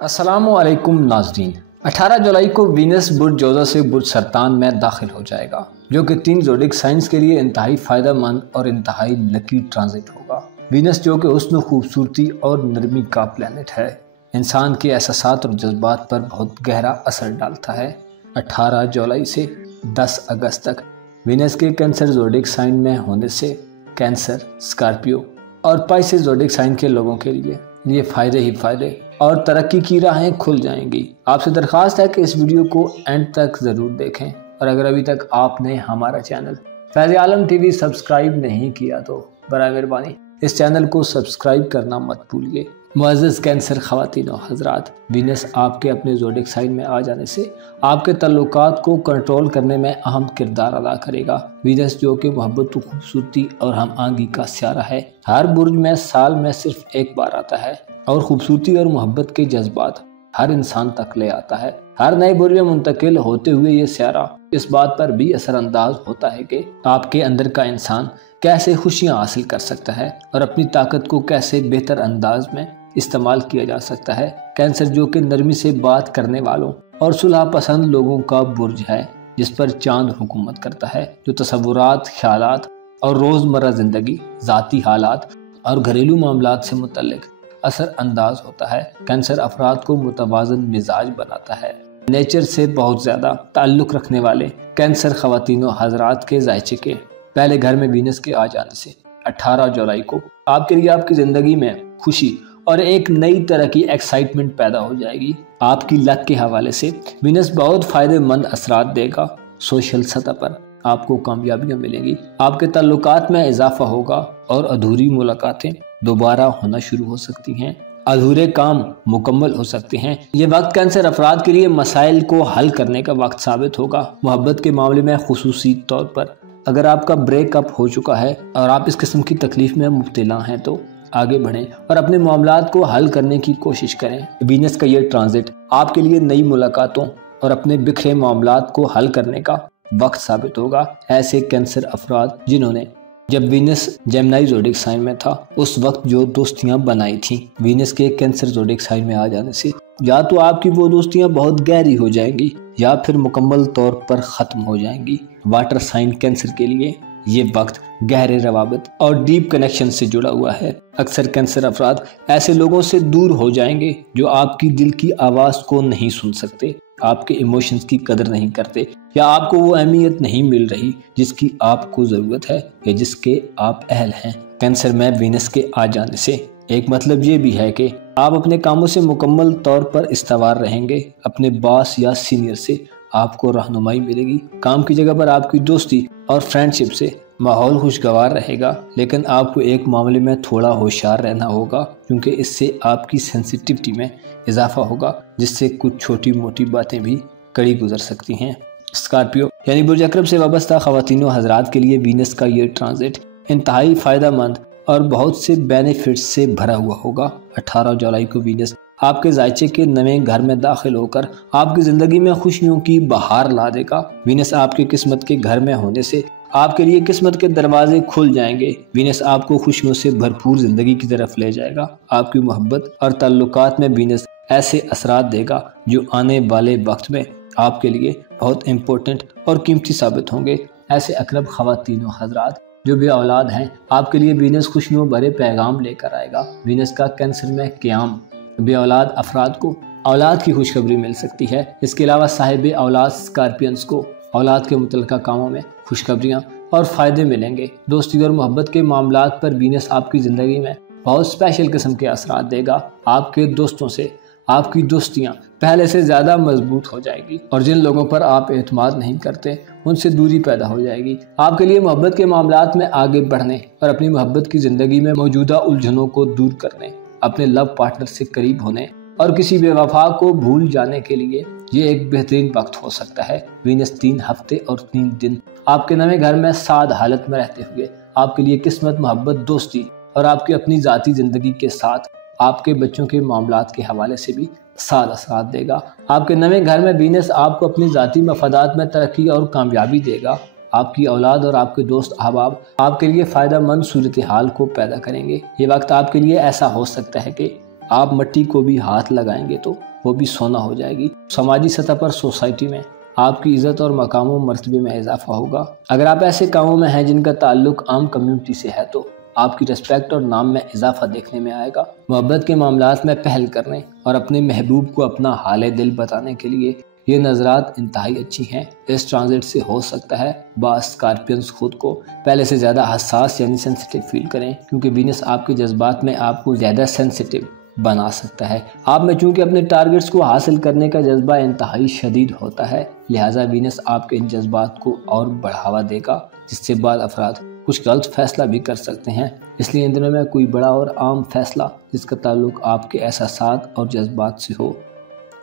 अस्सलाम वालेकुम नाज़रीन। 18 जुलाई को वीनस बुर्ज जोज़ा से बुर्ज सरतान में दाखिल हो जाएगा, जो कि 3 ज़ोडिक साइंस के लिए इंतहाई फ़ायदेमंद और इंतहाई लकी ट्रांजिट होगा। वीनस जो कि हुस्न, खूबसूरती और नरमी का प्लैनेट है, इंसान के एहसासात और जज्बात पर बहुत गहरा असर डालता है। 18 जुलाई से 10 अगस्त तक वीनस के कैंसर ज़ोडिक साइन में होने से कैंसर, स्कॉर्पियो और पाइसेस ज़ोडिक साइन के लोगों के लिए ये फ़ायदे ही फ़ायदे और तरक्की की राहें खुल जाएंगी। आपसे दरख्वास्त है कि इस वीडियो को एंड तक ज़रूर देखें, और अगर अभी तक आपने हमारा चैनल फैज़ आलम टीवी सब्सक्राइब नहीं किया तो बराए मेहरबानी इस चैनल को सब्सक्राइब करना मत भूलिए। मुअज़्ज़ज़ कैंसर ख़वातीन और हज़रात, वीनस आपके अपने ज़ोडिक साइन में आ जाने से आपके तल्लुकात को कंट्रोल करने में अहम किरदार अदा करेगा। वीनस जो कि मोहब्बत, खूबसूरती और हम आंगी का स्यारा है, हर बुर्ज में साल में सिर्फ एक बार आता है और खूबसूरती और मोहब्बत के जज्बात हर इंसान तक ले आता है। हर नए बुर्ज में मुंतकिल होते हुए ये स्यारा इस बात पर भी असरअंदाज होता है कि आपके अंदर का इंसान कैसे खुशियां हासिल कर सकता है और अपनी ताकत को कैसे बेहतर अंदाज में इस्तेमाल किया जा सकता है। कैंसर जो कि नरमी से बात करने वालों और सुलह पसंद लोगों का बुर्ज है, जिस पर चांद हुकूमत करता है, जो तसव्वुरात, ख्यालात और रोज़मर्रा ज़िंदगी, ज़ाती हालात और घरेलू मामलात से मुतल्लिक असर अंदाज होता है। कैंसर अफराद को मुतवाज़न मिजाज बनाता है। नेचर से बहुत ज़्यादा ताल्लुक़ रखने वाले कैंसर ख़वातीन व हज़रात के ज़ायचे के पहले घर में वीनस के आ जाने से 18 जुलाई को आपके लिए आपकी ज़िंदगी में खुशी और एक नई तरह की एक्साइटमेंट पैदा हो जाएगी। आपकी लक के हवाले से वीनस बहुत फ़ायदेमंद असरात देगा। सोशल सतह पर आपको कामयाबियाँ मिलेंगी, आपके ताल्लुकात में इजाफा होगा और अधूरी मुलाकातें दोबारा होना शुरू हो सकती हैं, अधूरे काम मुकम्मल हो सकते हैं। ये वक्त कैंसर अफराद के लिए मसाइल को हल करने का वक्त साबित होगा। मोहब्बत के मामले में खुसूसी तौर पर अगर आपका ब्रेकअप हो चुका है और आप इस किस्म की तकलीफ में मुब्तला हैं तो आगे बढ़ें और अपने मामलात को हल करने की कोशिश करें। वीनस का ये ट्रांजिट आपके लिए नई मुलाकातों और अपने बिखरे मामलात को हल करने का वक्त साबित होगा। ऐसे कैंसर अफराद जिन्होंने जब वीनस जेमिनी ज़ोडिक साइन में था उस वक्त जो दोस्तियां बनाई थीं, वीनस के कैंसर ज़ोडिक साइन में आ जाने से या तो आपकी वो दोस्तियां बहुत गहरी हो जाएंगी या फिर मुकम्मल तौर पर ख़त्म हो जाएंगी। वाटर साइन कैंसर के लिए ये वक्त गहरे रवाबत और डीप कनेक्शन से जुड़ा हुआ है। अक्सर कैंसर अफराद ऐसे लोगों से दूर हो जाएंगे जो आपकी दिल की आवाज़ को नहीं सुन सकते, आपके इमोशंस की कदर नहीं करते, या आपको वो अहमियत नहीं मिल रही जिसकी आपको ज़रूरत है या जिसके आप अहल हैं। कैंसर में वीनस के आ जाने से एक मतलब ये भी है कि आप अपने कामों से मुकम्मल तौर पर इस्तवार रहेंगे। अपने बॉस या सीनियर से आपको रहनुमाई मिलेगी। काम की जगह पर आपकी दोस्ती और फ्रेंडशिप से माहौल खुशगवार रहेगा, लेकिन आपको एक मामले में थोड़ा होशियार रहना होगा, क्योंकि इससे आपकी सेंसिटिविटी में इजाफा होगा, जिससे कुछ छोटी मोटी बातें भी कड़ी गुजर सकती हैं। स्कॉर्पियो यानी बुर्ज अकरब से वाबस्ता ख़वातीन व हज़रात के लिए वीनस का ये ट्रांजिट इंतहाई फ़ायदेमंद और बहुत से बेनिफिट्स से भरा हुआ होगा। 18 जुलाई को वीनस आपके ज़ायचे के नए घर में दाखिल होकर आपकी ज़िंदगी में खुशियों की बहार ला देगा। वीनस आपकी किस्मत के घर में होने से आपके लिए किस्मत के दरवाजे खुल जाएंगे। वीनस आपको खुशियों से भरपूर ज़िंदगी की तरफ ले जाएगा। आपकी मोहब्बत और ताल्लुकात में वीनस ऐसे असरात देगा जो आने वाले वक्त में आपके लिए बहुत इम्पोर्टेंट और कीमती साबित होंगे। ऐसे अकरब ख़वातीन व हज़रात जो भी औलाद हैं, आपके लिए वीनस खुशियों भरे पैगाम लेकर आएगा। वीनस का कैंसर में क़याम बे औलाद अफराद को औलाद की खुशखबरी मिल सकती है। इसके अलावा साहिब औलाद स्कॉर्पियंस को औलाद के मुतल्लिका कामों में खुशखबरियाँ और फ़ायदे मिलेंगे। दोस्ती और मोहब्बत के मामलात पर वीनस आपकी ज़िंदगी में बहुत स्पेशल किस्म के असरात देगा। आपके दोस्तों से आपकी दोस्तियाँ पहले से ज़्यादा मजबूत हो जाएगी और जिन लोगों पर आप एतमाद नहीं करते उनसे दूरी पैदा हो जाएगी। आपके लिए मोहब्बत के मामलात में आगे बढ़ने और अपनी मोहब्बत की ज़िंदगी में मौजूदा उलझनों को दूर करने, अपने लव पार्टनर से करीब होने और किसी बेवफा को भूल जाने के लिए ये एक बेहतरीन वक्त हो सकता है। वीनस 3 हफ्ते और 3 दिन आपके नए घर में साद हालत में रहते हुए आपके लिए किस्मत, मोहब्बत, दोस्ती और आपकी अपनी ज़ाती ज़िंदगी के साथ आपके बच्चों के मामलात के हवाले से भी साद असरात देगा। आपके नए घर में वीनस आपको अपनी ज़ाती मफादात में तरक्की और कामयाबी देगा। आपकी औलाद और आपके दोस्त अहबाब आपके लिए फ़ायदा मंद सूरत हाल को पैदा करेंगे। ये वक्त आपके लिए ऐसा हो सकता है कि आप मिट्टी को भी हाथ लगाएंगे तो वो भी सोना हो जाएगी। समाजी सतह पर सोसाइटी में आपकी इज्जत और मकाम और मर्तबे में इजाफा होगा। अगर आप ऐसे कामों में हैं जिनका ताल्लुक आम कम्युनिटी से है तो आपकी रिस्पेक्ट और नाम में इजाफा देखने में आएगा। मोहब्बत के मामलात में पहल करने और अपने महबूब को अपना हाल दिल बताने के लिए ये नजरात इंतहाई अच्छी हैं। इस ट्रांजिट से हो सकता है बास स्कॉर्पियंस खुद को पहले से ज़्यादा हसास यानी सेंसिटिव फील करें, क्योंकि वीनस आपके जज्बात में आपको ज़्यादा सेंसिटिव बना सकता है। आप में चूंकि अपने टारगेट्स को हासिल करने का जज्बा इंतहाई शदीद होता है, लिहाजा वीनस आपके इन जज्बात को और बढ़ावा देगा, जिससे बाद अफराद कुछ गलत फैसला भी कर सकते हैं। इसलिए इन दिनों में कोई बड़ा और आम फैसला जिसका ताल्लुक आपके एहसासात और जज्बात से हो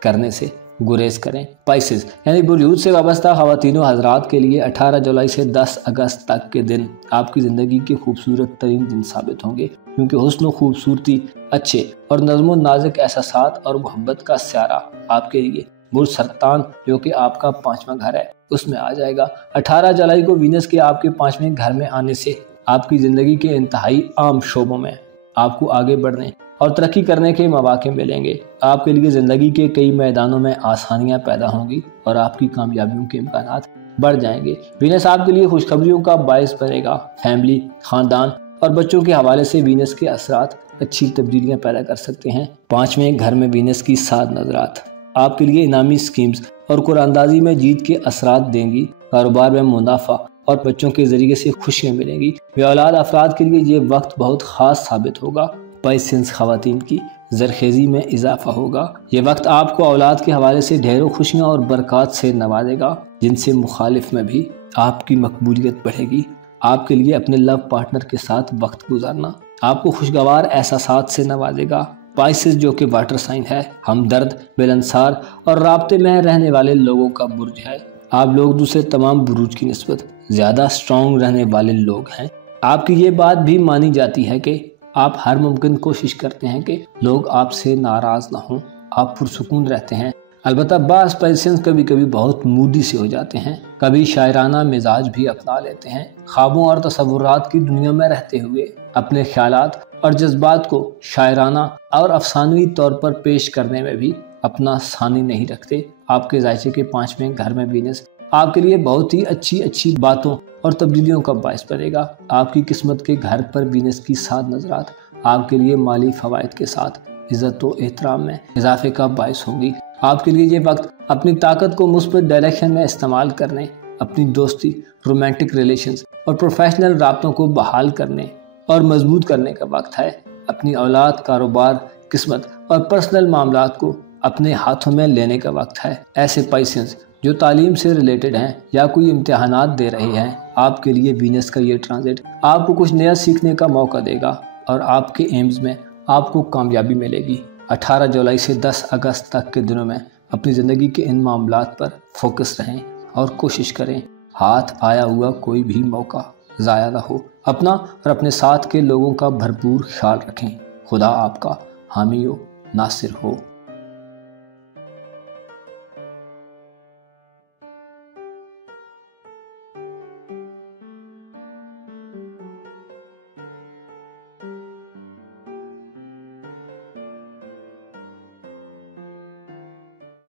करने से गुरेज करें। स्पाइसेस यानी बुर्यूद से वाबस्ता ख़वातीन हज़रात के लिए 18 जुलाई से 10 अगस्त तक के दिन आपकी ज़िंदगी के खूबसूरत तरीन दिन साबित होंगे, क्योंकि हुस्न खूबसूरती, अच्छे और नज़्म नाज़ुक एहसासात और मोहब्बत का स्यारा आपके लिए बुर्ज सरतान, जो कि आपका 5वां घर है, उसमें आ जाएगा। 18 जुलाई को वीनस के आपके 5वें घर में आने से आपकी ज़िंदगी के इंतहाई आम शोबों में आपको आगे बढ़ने और तरक्की करने के मौके मिलेंगे। आपके लिए ज़िंदगी के कई मैदानों में आसानियां पैदा होंगी और आपकी कामयाबियों के इम्कानात बढ़ जाएंगे। वीनस आपके लिए खुशखबरियों का बायस बनेगा। फैमिली, ख़ानदान और बच्चों के हवाले से वीनस के असरात अच्छी तब्दीलियां पैदा कर सकते हैं। 5वें घर में वीनस की 7 नजरात आपके लिए इनामी स्कीम्स और कुरानंदाजी में जीत के असरात देंगी। कारोबार में मुनाफा और बच्चों के जरिए से खुशियां मिलेंगी। वे औलाद अफराद के लिए ये वक्त बहुत ख़ास साबित होगा। स्पाइसेस ख़वातीन की ज़रखेज़ी में इजाफा होगा। ये वक्त आपको औलाद के हवाले से ढेरों खुशियां और बरक़ात से नवाजेगा, जिनसे मुखालिफ में भी आपकी मकबूलियत बढ़ेगी। आपके लिए अपने लव पार्टनर के साथ वक्त गुजारना आपको खुशगवार एहसासात से नवाजेगा। स्पाइसेस जो कि वाटर साइन है, हमदर्द, मिलनसार और राब्ते में रहने वाले लोगों का बुर्ज है। आप लोग दूसरे तमाम बुरूज की निस्बत ज़्यादा स्ट्रॉन्ग रहने वाले लोग हैं। आपकी ये बात भी मानी जाती है कि आप हर मुमकिन कोशिश करते हैं कि लोग आपसे नाराज़ ना हों। आप पुरसुकून रहते हैं। अलबत्ता बाज़ स्पाइसेस कभी कभी बहुत मूडी से हो जाते हैं, कभी शायराना मिजाज भी अपना लेते हैं। ख्वाबों और तसव्वुरात की दुनिया में रहते हुए अपने ख्यालात और जज्बात को शायराना और अफसानवी तौर पर पेश करने में भी अपना सानी नहीं रखते। आपके जायचे के 5वें घर में वीनस आपके लिए बहुत ही अच्छी बातों और तब्दीलियों का बायस बनेगा। आपकी किस्मत के घर पर वीनस की 7 नजरात आपके लिए माली फवायद के साथ इज्जत व एहतराम में इजाफे का बायस होंगी। आपके लिए ये वक्त अपनी ताकत को मुस्बत डायरेक्शन में इस्तेमाल करने, अपनी दोस्ती, रोमांटिक रिलेशंस और प्रोफेशनल राब्तों को बहाल करने और मजबूत करने का वक्त है। अपनी औलाद, कारोबार, किस्मत और पर्सनल मामलात को अपने हाथों में लेने का वक्त है। ऐसे स्पाइसेस जो तालीम से रिलेटेड हैं या कोई इम्तिहानात दे रहे हैं, आपके लिए वीनस का ये ट्रांजिट आपको कुछ नया सीखने का मौका देगा और आपके एम्स में आपको कामयाबी मिलेगी। 18 जुलाई से 10 अगस्त तक के दिनों में अपनी ज़िंदगी के इन मामलात पर फोकस रहें और कोशिश करें हाथ आया हुआ कोई भी मौका ज़ाया ना हो। अपना और अपने साथ के लोगों का भरपूर ख्याल रखें। खुदा आपका हामी हो, नासिर हो।